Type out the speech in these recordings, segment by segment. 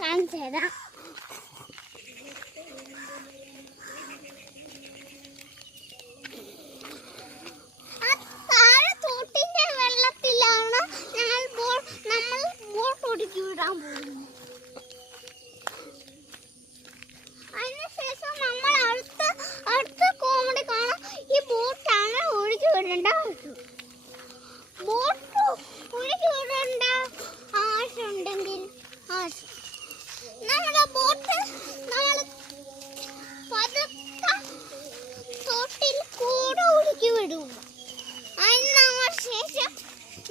കാണിച്ചു തരാം. തോട്ടിന്റെ വെള്ളത്തിലാണ് നമ്മൾ ബോട്ട് ഒടുക്കി വിടാൻ പോകുന്നത്. അതിനുശേഷം നമ്മൾ അടുത്ത കോമഡി കാണാം. ഈ ബോട്ടാണ് ഒഴുകി വിടേണ്ട ആവശ്യം. ബോട്ട് ഒഴുകി വിടേണ്ട ആവശ്യമുണ്ടെങ്കിൽ നമ്മുടെ ബോട്ട് നമ്മൾ പതുക്കെ തോട്ടിൽ കൂടെ ഒഴുകി വിടും. അതിന് ശേഷം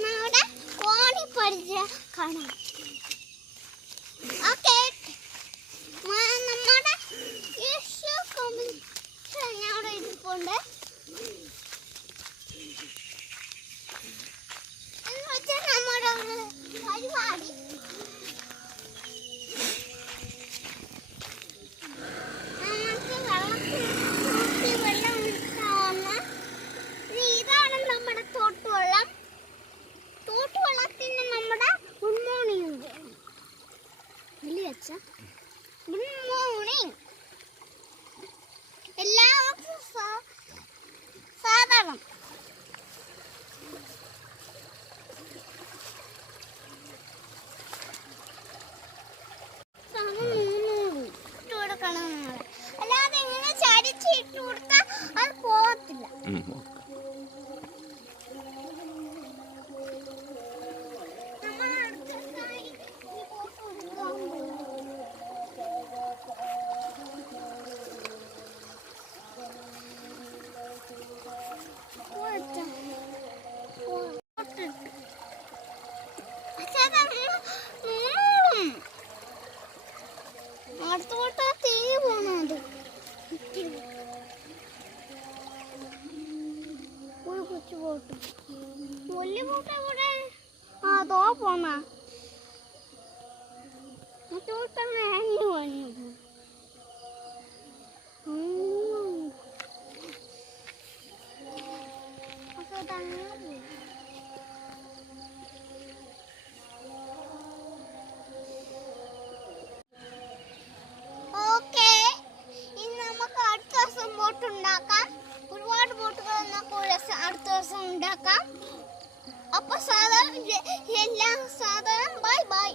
നമ്മുടെ കോണി പരിചയം കാണാം. ഓക്കെ, നമ്മുടെ അവിടെ ഇരിപ്പുണ്ട്. എന്ന് വെച്ചാൽ നമ്മുടെ ഒരു പരിപാടി നമുക്ക് വെള്ളം ഉണ്ടാവുന്ന ഇതാണ് നമ്മുടെ തോട്ടുവെള്ളം. തോട്ടുവെള്ളത്തിന് നമ്മുടെ ഗുഡ് മോർണിംഗ് വലിയ അച്ഛ ഗുഡ് മോർണിംഗ് എല്ലാവർക്കും സാധാരണ. അല്ലാതെ എങ്ങനെ ചരിച്ചിട്ട് കൊടുത്താൽ അത് പോകത്തില്ല. അടുത്തോട്ട് തീരെ പോണത് ഒരു കൊച്ചു ബോട്ട് വലിയ ബോട്ട് എവിടെ? അതോ പോണ അതോട്ടാണ് ആഞ്ഞു വന്നത്. ഉണ്ടാക്കാം. ഒരുപാട് ബോട്ടുകൾ അടുത്ത ദിവസം ഉണ്ടാക്കാം. അപ്പൊ സാധാരണ എല്ലാം സാധാരണ ബൈ ബൈ.